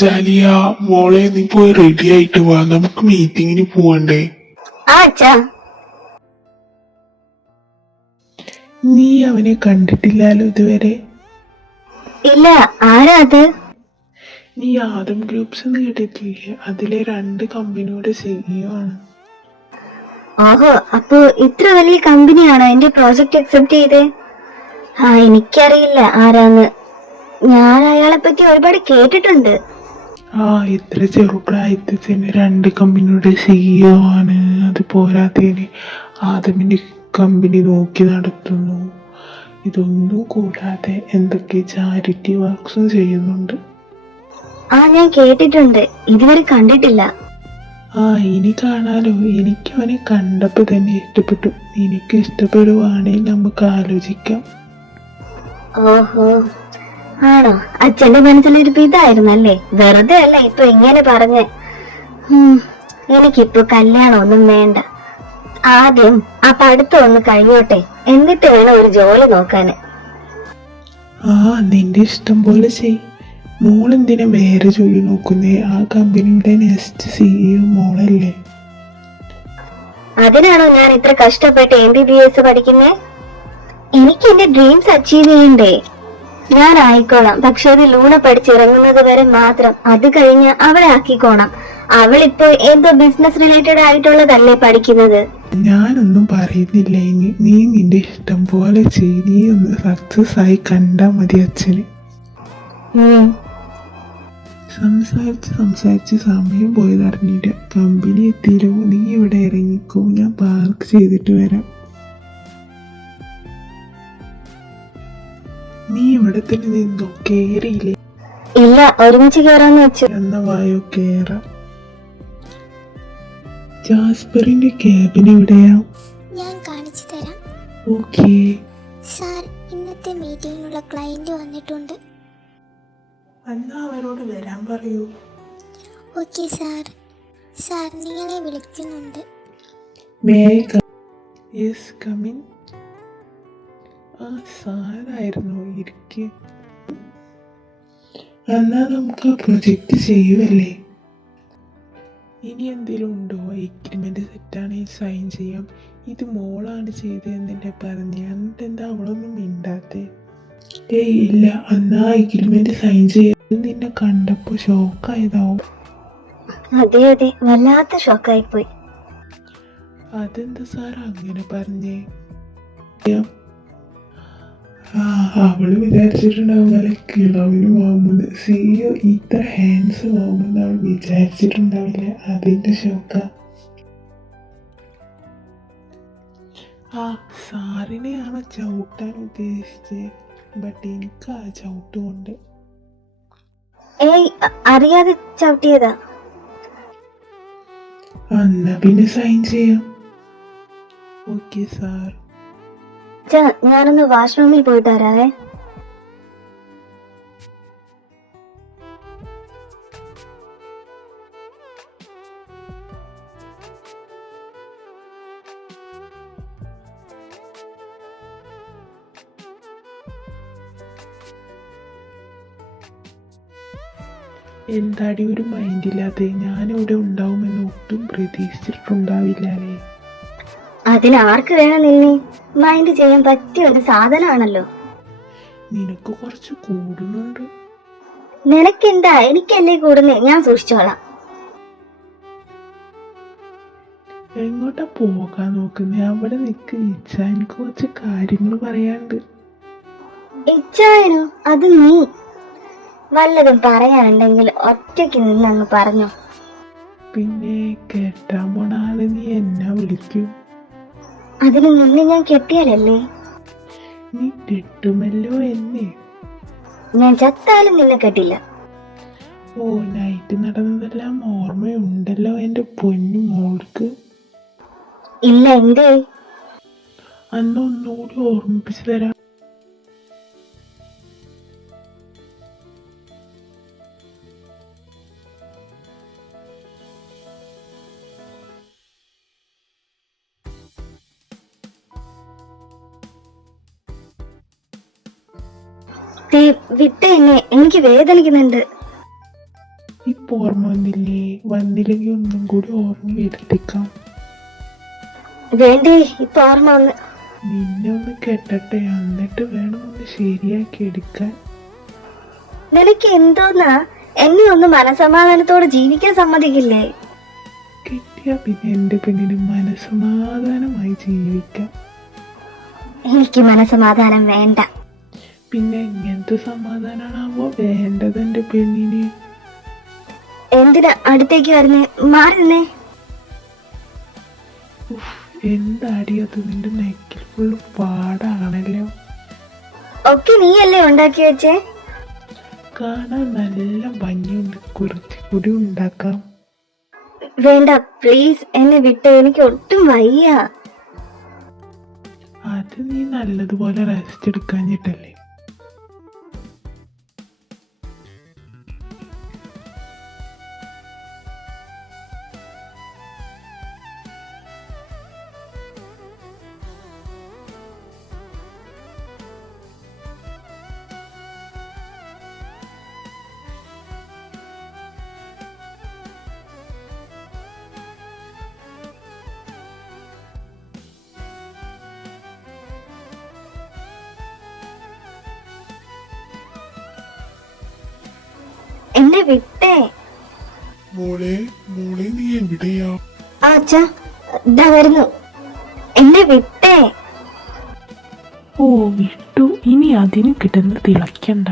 ജാലിയ മോളെ നീ പോയി റെഡി ആയിട്ട് വാ, നമുക്ക് മീറ്റിങ്ങിന് പോവണ്ടേ? ആ അച്ഛാ. നീ അവനെ കണ്ടിട്ടില്ലല്ലോ ഇതുവരെ. ഇല്ല, ആരാ അത്? നീ ആദം ഗ്രൂപ്പ്സ് എന്ന് കേട്ടിട്ടില്ലേ? അതിലെ 2 കമ്പനിയുടെ സിഇഒ ആണ്. ഓഹോ, അപ്പൊ ഇത്ര വലിയ കമ്പനിയാണോ എന്റെ പ്രോജക്റ്റ് അക്സെപ്റ്റ് ചെയ്തേ? ആ, എനിക്കറിയില്ല ആരാന്ന്. ഞാൻ അയാളെ പറ്റി ഒരുപാട് കേട്ടിട്ടുണ്ട്. ഇത്ര ചെറുപ്രായത്തിൽ തന്നെ 2 കമ്പനിയുടെ സിഇഒ ആണ്. അത് പോരാത്തതിന് ആദമിന്റെ കമ്പനി നോക്കി നടത്തുന്നു. ഇതൊന്നും കൂടാതെ എന്തൊക്കെ ചാരിറ്റി വർക്ക്സും ചെയ്യുന്നുണ്ട്. ഞാൻ കേട്ടിട്ടുണ്ട്, ഇതുവരെ കണ്ടിട്ടില്ല. ഇനി കാണാലോ. എനിക്ക് അവനെ കണ്ടപ്പോ തന്നെ ഇഷ്ടപ്പെട്ടു. നിനക്ക് ഇഷ്ടപ്പെടുവാണെങ്കിൽ നമുക്ക് ആലോചിക്കാം. ഓഹോ, ആണോ? അച്ഛന്റെ മനസ്സിലിരിപ്പ് ഇതായിരുന്നല്ലേ? വെറുതെ അല്ല ഇപ്പൊ ഇങ്ങനെ പറഞ്ഞ്. എനിക്കിപ്പോ കല്യാണം ഒന്നും വേണ്ട. ആദ്യം ആ പഠിത്തം ഒന്ന് കഴിയോട്ടെ, എന്നിട്ട് വേണം ഒരു ജോലി നോക്കാന്. നിന്റെ ഇഷ്ടം പോലെ ചെയ്. മോളെന്തിനാ വേറെ ജോലി നോക്കുന്നേ? ആ കമ്പനിയുടെ നെക്സ്റ്റ് സിഇഒ മോളല്ലേ? അതിനാണോ ഞാൻ ഇത്ര കഷ്ടപ്പെട്ട് MBBS പഠിക്കുന്നേ? എനിക്ക് എന്റെ ഡ്രീംസ് അച്ചീവ് ചെയ്യണ്ടേ? ഞാൻ ആയിക്കോളാം, പക്ഷെ അത് ലൂണ പഠിച്ചിറങ്ങുന്നത് വരെ മാത്രം. അത് കഴിഞ്ഞ് അവളെ ആക്കിക്കോണം. അവളിപ്പോ എന്തോ ബിസിനസ് റിലേറ്റഡ് ആയിട്ടുള്ളതല്ലേ പഠിക്കുന്നത്. ഞാനൊന്നും പറയുന്നില്ല. ഇനി നീ നിന്റെ ഇഷ്ടം പോലെ ചെയ്. നീ ഒന്ന് സക്സസ് ആയി കണ്ടാ മതി അച്ഛന്. സംസാരിച്ച് സമയം പോയത് അറിഞ്ഞില്ല. കമ്പനി എത്തിയില്ലോ. നീ ഇവിടെ ഇറങ്ങിക്കോ, ഞാൻ പാർക്ക് ചെയ്തിട്ട് വരാം. നീ ഇവിടെ തന്നെ നിന്നോ, കേറിയില്ലേ? ഇല്ല, ഒരുമിച്ച് കേറാന്ന് വെച്ചു. എന്നാ വായോ കേറാം. ജാസ്പറിന്റെ ക്യാബിൻ എവിടെയാ? ഞാൻ കാണിച്ചു തരാം. ഓക്കേ സാർ, ഇന്നത്തെ മീറ്റിങ്ങിനുള്ള ക്ലയന്റ് വന്നിട്ടുണ്ട്. എന്നാ അവരോട് വരാൻ പറയൂ. Okay sir. സാർ നിങ്ങളെ വിളിക്കുന്നുണ്ട്. Yes, come in. സാറായിരുന്നോ? ഇരിക്കെ. എന്നാ നമുക്ക് പ്രൊജക്റ്റ് ചെയ്യുമല്ലേ? ഇനി എന്തെങ്കിലും ഉണ്ടോ? എഗ്രിമെന്റ് സെറ്റാണെങ്കിൽ സൈൻ ചെയ്യാം. ഇത് മോളാണ് ചെയ്തതെന്നെ പറഞ്ഞ്, എന്നിട്ട് എന്താ അവളൊന്നും മിണ്ടാത്തെ? ഇല്ല, എന്നാ എഗ്രിമെന്റ് സൈൻ ചെയ്യാം. നിന്നെ കണ്ടപ്പോ ഷോക്കായതാവും. അതെ അതെ, വല്ലാത്ത ഷോക്കായി പോയി. അതെന്താ സാർ അങ്ങനെ പറഞ്ഞേ? അവള് വിചാരിച്ചിട്ടുണ്ടാവും വല്ല കിളവിനും ആവുമെന്ന്. സിഇഒ ഇത്ര ഹാൻഡ്സം ആവുമെന്ന് അവൾ വിചാരിച്ചിട്ടുണ്ടാവില്ല. അതിന്റെ ഷോക്ക. സാറിനെയാണ് ചവിട്ടാൻ ഉദ്ദേശിച്ചത്. ബട്ട് എനിക്ക് ആ ചവിട്ടുകൊണ്ട്. അറിയാതെ ചവിട്ടിയതാ. എന്നാ പിന്നെ സൈൻ ചെയ്യാം. Okay sir. ഞാനൊന്ന് വാഷ്റൂമിൽ പോയിട്ട് വരാവേ. എന്താടി ഒരു മൈൻഡില്ലാതെ? ഞാനിവിടെ ഉണ്ടാവുമെന്ന് ഒട്ടും പ്രതീക്ഷിച്ചിട്ടുണ്ടാവില്ലേ? അതിനാർക്ക് വേണം നിന്നെ? മൈൻഡ് ചെയ്യാൻ പറ്റിയ ഒരു സാധനമാണല്ലോ. നിനക്ക് കുറച്ച് കൂടുന്നുണ്ട്. നിനക്കെന്താ? എനിക്കല്ലേ കൂടുന്നേ, ഞാൻ സൂക്ഷിച്ചോളാം. എങ്ങോട്ടാ പോകാൻ നോക്കുന്നേ? അവിടെ നിക്ക് ഇച്ഛ, എനിക്ക് കുറച്ച് കാര്യങ്ങൾ പറയാണ്ട്. ഇച്ചായനോ? അത് നീ വല്ലതും പറയാനുണ്ടെങ്കിൽ ഒറ്റയ്ക്ക് നിന്ന് അങ്ങ് പറഞ്ഞോ. പിന്നെ കെട്ടാൻ പോണ ആള് നീ എന്നാ വിളിക്കും? അതിന് നിന്നെ ഞാൻ കെട്ടിയാലല്ലേ? നീ കെട്ടുമല്ലോ എന്നെ. ഞാൻ ചത്താലും നിന്നെ കെട്ടില്ല. നൈറ്റ് നടന്നതെല്ലാം ഓർമ്മയുണ്ടല്ലോ എന്റെ പൊന്നു മോൾക്ക്. ഇല്ല, എന്തേ? അന്ന് ഒന്നുകൂടി ഓർമ്മിപ്പിച്ചു തരാം. വിട്ട എന്നെ, എനിക്ക് വേദനിക്കുന്നുണ്ട്. ഇപ്പൊ ഓർമ്മ വന്നില്ലേ? വന്നില്ലെങ്കിൽ ഒന്നും കൂടി ഓർമ്മ വരുത്തിക്കാം. വേണ്ടേ, ഇപ്പൊ ഓർമ്മ വന്ന്. നിന്നെ ഒന്ന് കെട്ടട്ടെ, എന്നിട്ട് വേണം ഒന്ന് ശരിയാക്കി എടുക്കാൻ. നിനക്ക് എന്തോന്നാ? എന്നെ ഒന്ന് മനസമാധാനത്തോടെ ജീവിക്കാൻ സമ്മതിക്കില്ലേ? കിട്ടിയാ പിന്നെ എന്റെ പെണ്ണിന് മനസ്സമാധാനമായി ജീവിക്കാം. എനിക്ക് മനസമാധാനം വേണ്ട. പിന്നെ എങ്ങനത്തെ സമാധാനാണാവോ വേണ്ടത് എന്റെ പെണ്ണിന്? എന്തിനാ അടുത്തേക്ക് വരുന്നേ? മാറുന്നേ. എന്താടി അത്? നിന്റെ നെക്കിൽ ഫുള്ള് പാടാണല്ലോ. ഒക്കെ നീയല്ലേ ഉണ്ടാക്കി വെച്ചേ? കാണാൻ നല്ല ഭംഗിയുണ്ട്, കുറച്ചുകൂടി ഉണ്ടാക്കാം. വേണ്ട പ്ലീസ്, എന്നെ വിട്ട്, എനിക്ക് ഒട്ടും വയ്യ. അത് നീ നല്ലതുപോലെ റെസ്റ്റ് എടുക്കാഞ്ഞിട്ടല്ലേ? എന്നെ വിട്ടേ. മോളെ മോളെ നീ എവിടെയാ? ആ അച്ഛാ, ഇതാ വരുന്നു. എന്നെ വിട്ടേ. ഓ വിട്ടു, ഇനി അതിന് കിടന്ന് തിളക്കണ്ട.